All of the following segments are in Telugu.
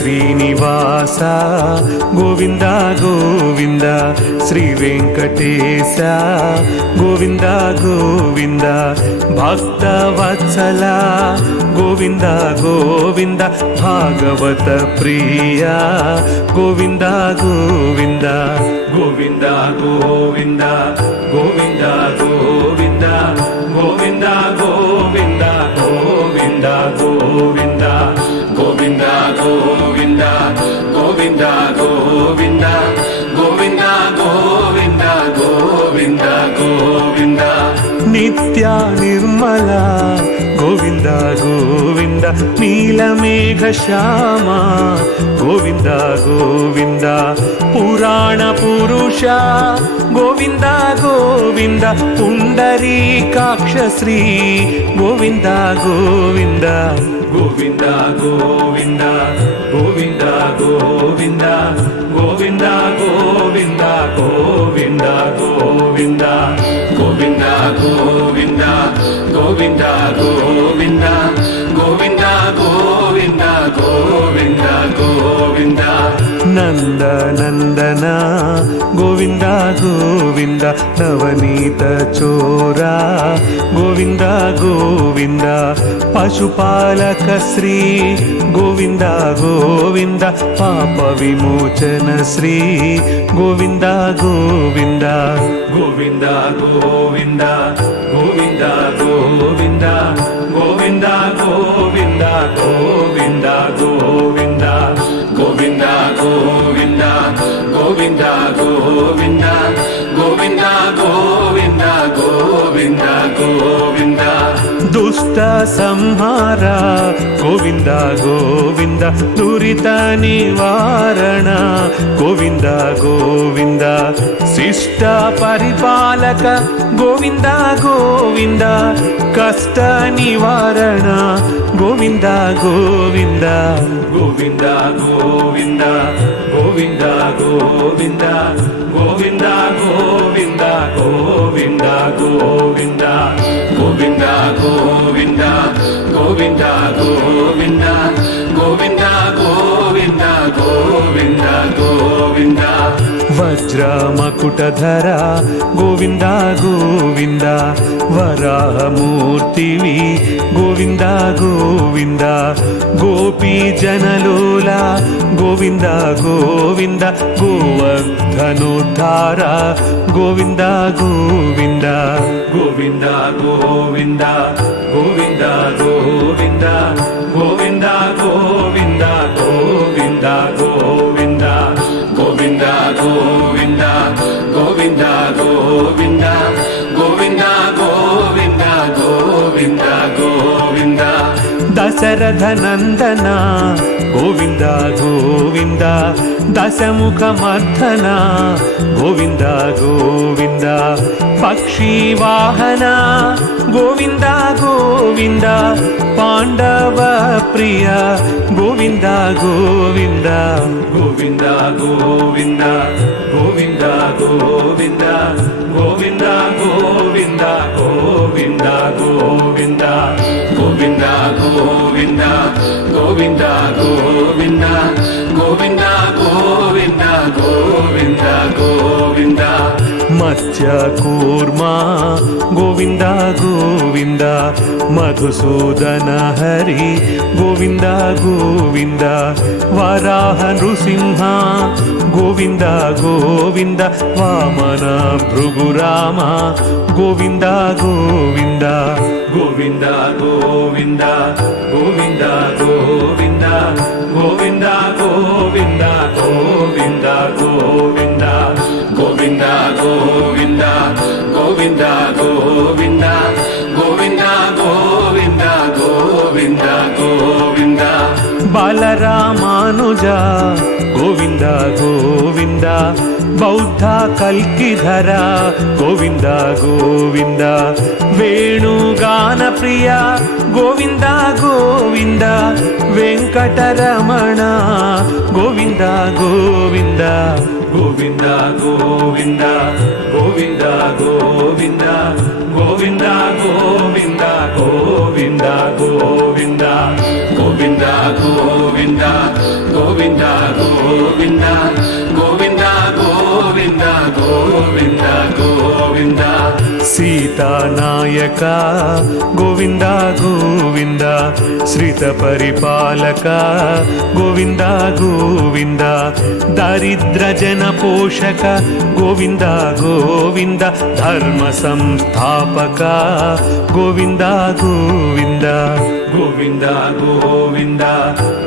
శ్రీనివాస గోవింద గోవింద శ్రీ వెంకటేశ గోవింద గోవింద భక్తవత్సల గోవింద గోవింద భాగవత ప్రియ గోవింద గోవింద గోవింద గోవింద గోవింద గోవింద గోవింద గోవింద గోవింద గోవింద గోవింద గోవింద గోవింద గోవింద గోవింద గోవింద గోవింద గోవింద నిత్య నిర్మల గోవింద గోవింద నీలమేఘ శ్యామ గోవింద గోవింద పురాణ పురుష గోవింద గోవింద పుండరీకాక్ష శ్రీ గోవింద గోవింద గోవింద గోవింద గోవింద గోవింద గోవింద గోవింద గోవింద గోవింద గోవింద గోవింద గోవింద గోవింద గోవింద గోవింద గోవింద గోవింద నంద నందన గోవింద గోవింద నవనీత చోరా గోవింద గోవింద పశుపాలక శ్రీ గోవింద గోవింద పాప విమోచన శ్రీ గోవింద గోవింద గోవింద గోవింద గోవింద గోవింద గోవింద గోవింద గోవింద గోవింద గోవింద గోవింద గోవింద గోవింద గోవింద గోవింద గోవింద గోవింద దుష్ట సంహార గోవింద గోవింద దురిత నివారణ గోవింద గోవింద శిష్ట పరిపాలక గోవింద గోవింద కష్ట నివారణ గోవింద గోవింద గోవింద గోవింద గోవింద గోవింద గోవింద గోవింద గోవింద గోవింద గోవింద గోవింద గోవింద గోవింద గోవింద గోవింద గోవింద గోవింద వజ్ర మకుటధర గోవింద గోవింద వరాహమూర్తివి గోవింద గోవింద గోపీ జనలోల గోవింద గోవింద గోవర్ధనోద్ధార గోవింద గోవింద గోవింద గోవింద గోవింద గోవింద గోవింద గోవింద గోవింద గోవింద గోవింద గోవింద గోవింద గోవింద గోవింద గోవింద గోవింద గోవింద దశరథ నందన గోవింద గోవింద దశముఖ మర్దన గోవింద గోవింద పక్షి వాహన గోవింద గోవింద పాండవ ప్రియ గోవింద గోవింద గోవింద గోవింద గోవింద గోవింద గోవింద గోవింద గోవింద గోవింద గోవింద గోవింద గోవింద గోవింద గోవింద గోవింద గోవింద గోవింద మత్స్య కూర్మా గోవింద గోవింద మధుసూదన హరి గోవింద గోవింద వరాహ నృసింహ గోవింద గోవింద వామన భృగురామ గోవింద గోవింద గోవింద గోవింద గోవింద గోవింద గోవింద గోవింద గోవింద గోవింద గోవింద గోవింద గోవింద గోవింద గోవింద గోవింద గోవింద గోవింద బాలరామానుజ గోవింద గోవింద బౌద్ధ కల్కిధర గోవింద గోవింద వేణుగాన ప్రియ గోవింద గోవింద వెంకటరమణ గోవింద గోవింద గోవింద గోవింద గోవింద గోవింద గోవింద గోవింద గోవింద గోవింద గోవింద గోవింద గోవింద గోవింద గోవింద గోవింద గోవింద సీతానాయక గోవింద గోవింద శ్రిత పరిపాలక గోవింద గోవింద దరిద్ర జన పోషక గోవింద గోవింద ధర్మ సంస్థాపక గోవింద గోవింద గోవింద గోవింద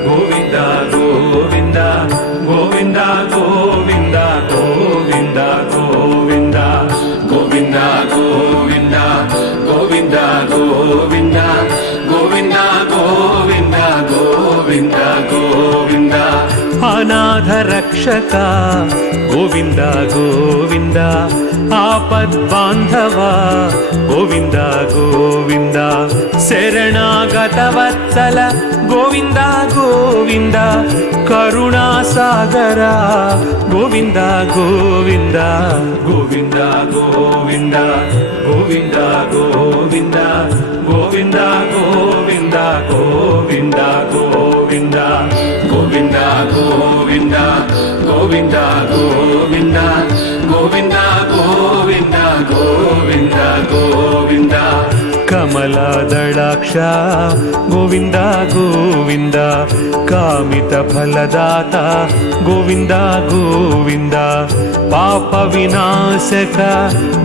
గోవింద గోవింద గోవింద గోవింద గోవింద గోవింద గోవింద గోవింద గోవింద గోవింద గోవింద గోవింద గోవింద గోవింద అనాథ రక్షక గోవింద గోవింద ఆపద్బాంధవ గోవింద గోవింద శరణాగత వత్సల గోవింద గోవింద కరుణాసాగర గోవింద గోవింద గోవింద గోవింద గోవింద గోవింద గోవింద గోవింద గోవింద గోవింద గోవింద గోవింద గోవింద గోవింద గోవింద గోవింద గోవింద గోవింద కమలదళాక్ష గోవింద గోవింద కామిత ఫలదాత గోవింద గోవింద పాప వినాశక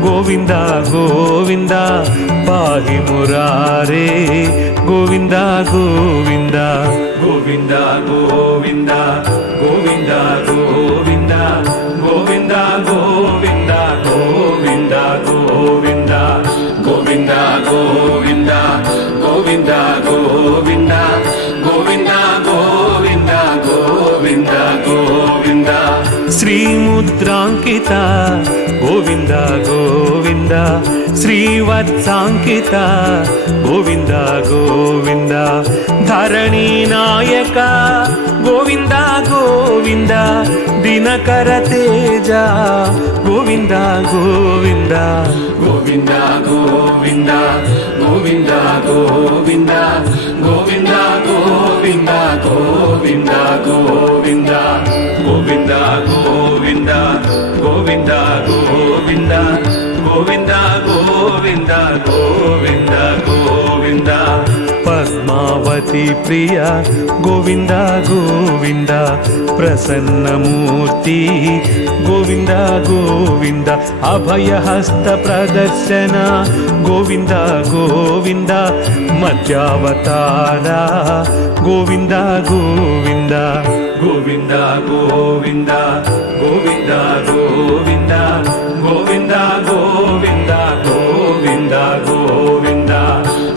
గోవింద గోవింద పాహి మురారే గోవింద గోవింద గోవింద గోవింద గోవింద గోవింద గోవింద గోవింద గోవింద గోవింద గోవింద గోవింద గోవింద గోవింద గోవింద గోవింద గోవింద గోవింద శ్రీముద్రాంకిత గోవింద గోవింద శ్రీవత్సాంకిత గోవింద గోవింద ధరణీ నాయక గోవింద గోవింద దినకర తేజ గోవింద గోవింద గోవింద గోవింద గోవింద గోవింద గోవింద గోవింద గోవింద గోవింద గోవింద గోవింద గోవింద గోవింద గోవింద గోవింద గోవింద గోవింద పద్మావతి ప్రియ గోవింద గోవింద ప్రసన్నమూర్తి గోవింద గోవింద అభయహస్త ప్రదర్శన గోవింద గోవింద మధ్యావతార గోవింద గోవింద గోవింద గోవింద గోవింద గోవింద గోవింద గోవింద గోవింద గోవింద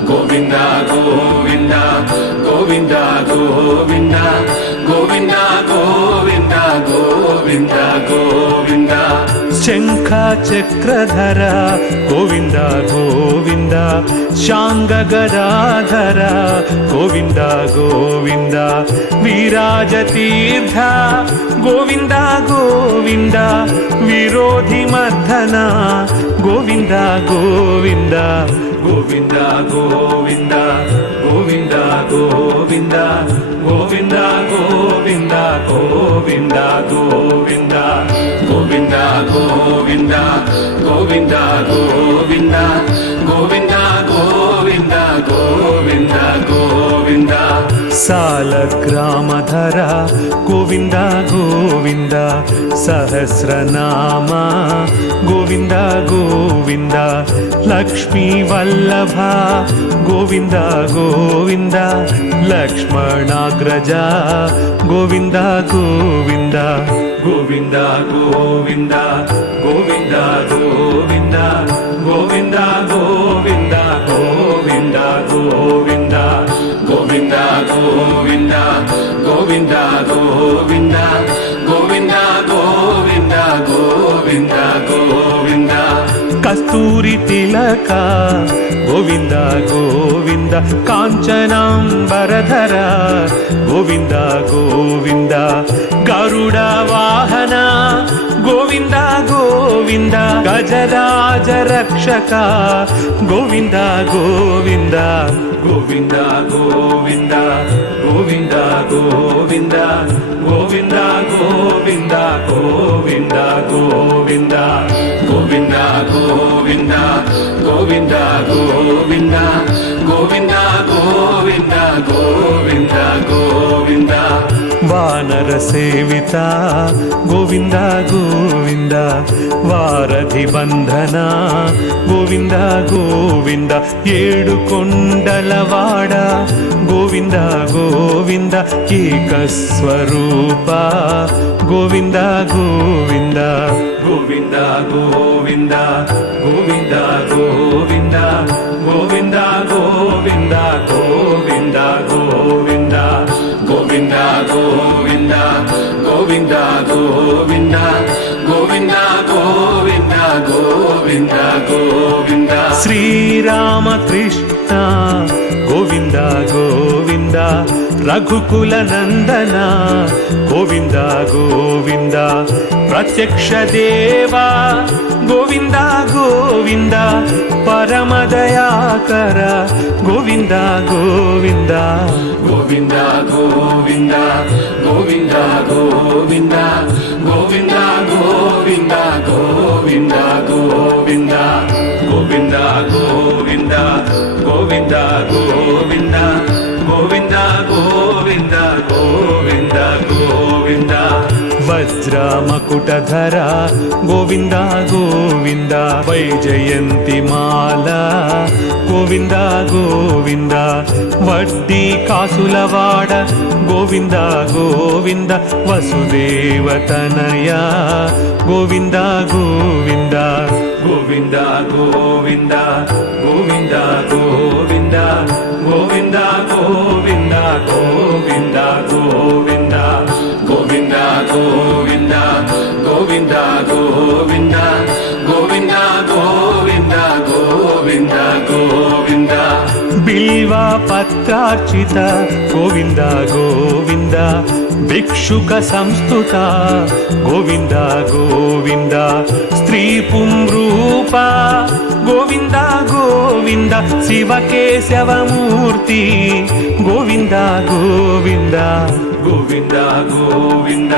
గోవింద గోవింద గోవింద గోవింద గోవింద గోవింద గోవింద గోవింద శంఖ చక్రధర గోవింద గోవింద శాంగ గదాధర గోవింద గోవింద విరాజ తీర్థ గోవింద గోవింద విరోధి మర్దన గోవింద గోవింద గోవింద గోవింద గోవింద గోవింద గోవింద గోవింద గోవింద గోవింద గోవింద గోవింద గోవింద గోవింద గోవింద గోవింద గోవింద గోవింద సాలగ్రామధర గోవింద గోవింద సహస్రనామ గోవింద గోవింద లక్ష్మీ వల్లభ గోవింద గోవింద లక్ష్మణాగ్రజ గోవింద గోవింద గోవింద గోవింద గోవింద గోవింద గోవింద గోవింద గోవింద గోవింద గోవింద గోవింద గోవింద గోవింద గోవింద గోవింద గోవింద గోవింద కస్తూరి తిలక గోవింద గోవింద కాంచనాంబరధర గోవింద గోవింద గరుడ వాహన గోవింద గోవింద ಗಜರಾಜ ರಕ್ಷಕ ಗೋವಿಂದ ಗೋವಿಂದ ಗೋವಿಂದ ಗೋವಿಂದ ಗೋವಿಂದ ಗೋವಿಂದ ಗೋವಿಂದ ಗೋವಿಂದ ಗೋವಿಂದ ಗೋವಿಂದ ಗೋವಿಂದ ಗೋವಿಂದ ಗೋವಿಂದ ಗೋವಿಂದ ಗೋವಿಂದ ಗೋವಿಂದ ಗೋವಿಂದ ಗೋವಿಂದ ವಾನರ ಸೇವಿತ ಗೋವಿಂದ ಗೋವಿಂದ ವಾರಧಿ ಬಂಧನ ಗೋವಿಂದ ಗೋವಿಂದ ಏಳು ಕೊಂಡಲವಾಡ ಗೋವಿಂದ ಗೋವಿಂದ ಏಕಸ್ವರೂಪ ಗೋವಿಂದ ಗೋವಿಂದ ಗೋವಿಂದ ಗೋವಿಂದ ಗೋವಿಂದ ಗೋವಿಂದ ಗೋವಿಂದ ಗೋವಿಂದ ಗೋವಿಂದ ಗೋವಿಂದ ಗೋವಿಂದ ಗೋವಿಂದ ಗೋವಿಂದ ಗೋವಿಂದ ಗೋವಿಂದ ಗೋವಿಂದ ಗೋವಿಂದ ಗೋವಿಂದ ಶ್ರೀರಾಮ ಕೃಷ್ಣ ಗೋವಿಂದ ಗೋವಿಂದ ರಘುಕುಲ ನಂದನ ಗೋವಿಂದ ಗೋವಿಂದ ಪ್ರತ್ಯಕ್ಷ ದೇವ ಗೋವಿಂದ ಗೋವಿಂದ ಪರಮದಯಾಕರ ಗೋವಿಂದ ಗೋವಿಂದ ಗೋವಿಂದ ಗೋವಿಂದ ಗೋವಿಂದ ಗೋವಿಂದ ಗೋವಿಂದ ಗೋವಿಂದ ಗೋವಿಂದ ಗೋವಿಂದ ಗೋವಿಂದ ಗೋವಿಂದ ಗೋವಿಂದ ಗೋವಿಂದ ಗೋವಿಂದ ಗೋವಿಂದ ಗೋವಿಂದ ಗೋವಿಂದ ವಜ್ರ ಮಕುಟಧರ ಗೋವಿಂದ ಗೋವಿಂದ ವೈಜಯಂತಿ ಮಾಲಾ ಗೋವಿಂದ ಗೋವಿಂದ ವಡ್ಡಿ ಕಾಸುಲವಾಡ ಗೋವಿಂದ ಗೋವಿಂದ ವಸುದೇವ ತನಯ ಗೋವಿಂದ ಗೋವಿಂದ ಗೋವಿಂದ ಗೋವಿಂದ ಗೋವಿಂದ ಗೋವಿಂದ ಗೋವಿಂದ ಗೋವಿಂದ ಗೋವಿಂದ ಗೋವಿಂದ ಗೋವಿಂದ ಗೋವಿಂದ ಗೋವಿಂದ ಗೋವಿಂದ ಗೋವಿಂದ ಗೋವಿಂದ ಗೋವಿಂದ ಗೋವಿಂದ ಬಿಲ್ವ ಪತ್ರಾರ್ಚಿತ ಗೋವಿಂದ ಗೋವಿಂದ ಭಿಕ್ಷುಕ ಸಂಸ್ತುತ ಗೋವಿಂದ ಗೋವಿಂದ ಸ್ತ್ರೀ ಪುಂರೂಪ ಗೋವಿಂದ ಗೋವಿಂದ ಶಿವಕೇಶವ ಮೂರ್ತಿ ಗೋವಿಂದ ಗೋವಿಂದ ಗೋವಿಂದ ಗೋವಿಂದ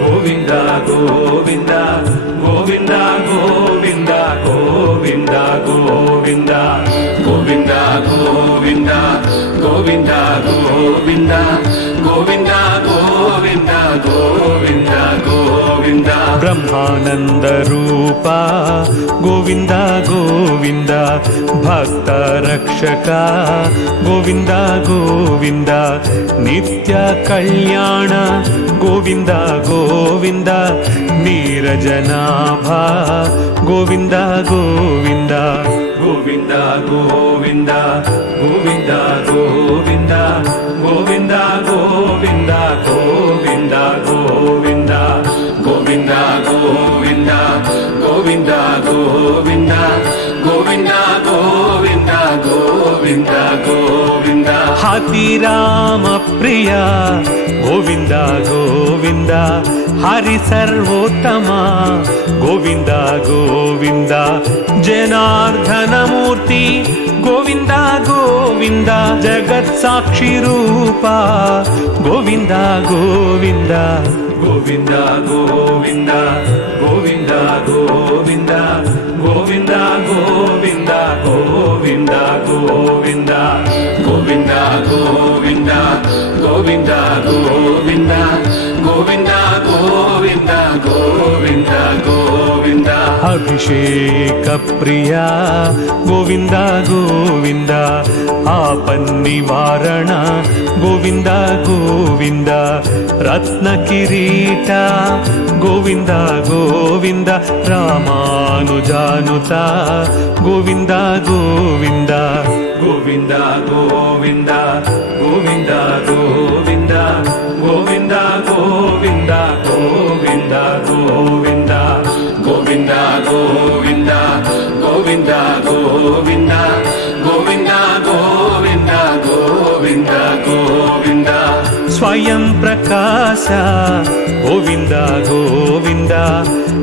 ಗೋವಿಂದ ಗೋವಿಂದ ಗೋವಿಂದ ಗೋವಿಂದ ಗೋವಿಂದ ಗೋವಿಂದ ಗೋವಿಂದ ಗೋವಿಂದ ಗೋವಿಂದ ಗೋವಿಂದ ಗೋವಿಂದ ಗೋವಿಂದ ಗೋವಿಂದ ಗೋವಿಂದ ಬ್ರಹ್ಮಾನಂದ ರೂಪ ಗೋವಿಂದ ಗೋವಿಂದ ಭಕ್ತ ರಕ್ಷಕ ಗೋವಿಂದ ಗೋವಿಂದ ನಿತ್ಯ ಕಲ್ಯಾಣ ಗೋವಿಂದ ಗೋವಿಂದ ನೀರಜನಾಭ ಗೋವಿಂದ ಗೋವಿಂದ ಗೋವಿಂದ ಗೋವಿಂದ ಗೋವಿಂದ ಗೋವಿಂದ ಗೋವಿಂದ ಗೋವಿಂದ ಗೋವಿಂದ ಗೋವಿಂದ ಗೋವಿಂದ ಗೋವಿಂದ ಗೋವಿಂದ ಗೋವಿಂದ ಗೋವಿಂದ ಗೋವಿಂದ ಗೋವಿಂದ ಗೋವಿಂದ ಹತಿರಾಮ ಪ್ರಿಯ ಗೋವಿಂದ ಗೋವಿಂದ ಹರಿ ಸರ್ವೋತ್ತಮ ಗೋವಿಂದ ಗೋವಿಂದ ಜನಾರ್ದನ ಮೂರ್ತಿ ಗೋವಿಂದ ಗೋವಿಂದ ಜಗತ್ ಸಾಕ್ಷಿ ರೂಪ ಗೋವಿಂದ ಗೋವಿಂದ ಗೋವಿಂದ ಗೋವಿಂದ ಗೋವಿಂದ ಗೋವಿಂದ ಗೋವಿಂದ ಗೋವಿಂದ ಗೋವಿಂದ ಗೋವಿಂದ ಗೋವಿಂದ ಗೋವಿಂದ ಗೋವಿಂದ ಗೋವಿಂದ ಗೋವಿಂದ ಗೋವಿಂದ ಗೋವಿಂದ ಗೋವಿಂದ ಅಭಿಷೇಕ ಪ್ರಿಯ ಗೋವಿಂದ ಗೋವಿಂದ ಆಪನ್ನಿವಾರಣ ಗೋವಿಂದ ಗೋವಿಂದ ರತ್ನ ಕಿರೀಟ ಗೋವಿಂದ ಗೋವಿಂದ ರಾಮಾನುಜಾನುತ ಗೋವಿಂದ ಗೋವಿಂದ ಗೋವಿಂದ ಗೋವಿಂದ ಗೋವಿಂದ ಗೋವಿಂದ ಗೋವಿಂದ ಗೋವಿಂದ ಗೋವಿಂದ ಗೋವಿಂದ ಗೋವಿಂದ ಗೋವಿಂದ ಗೋವಿಂದ ಗೋವಿಂದ ಗೋವಿಂದ ಗೋವಿಂದ ಗೋವಿಂದ ಗೋವಿಂದ ಸ್ವಯಂ ಪ್ರಕಾಶ ಗೋವಿಂದ ಗೋವಿಂದ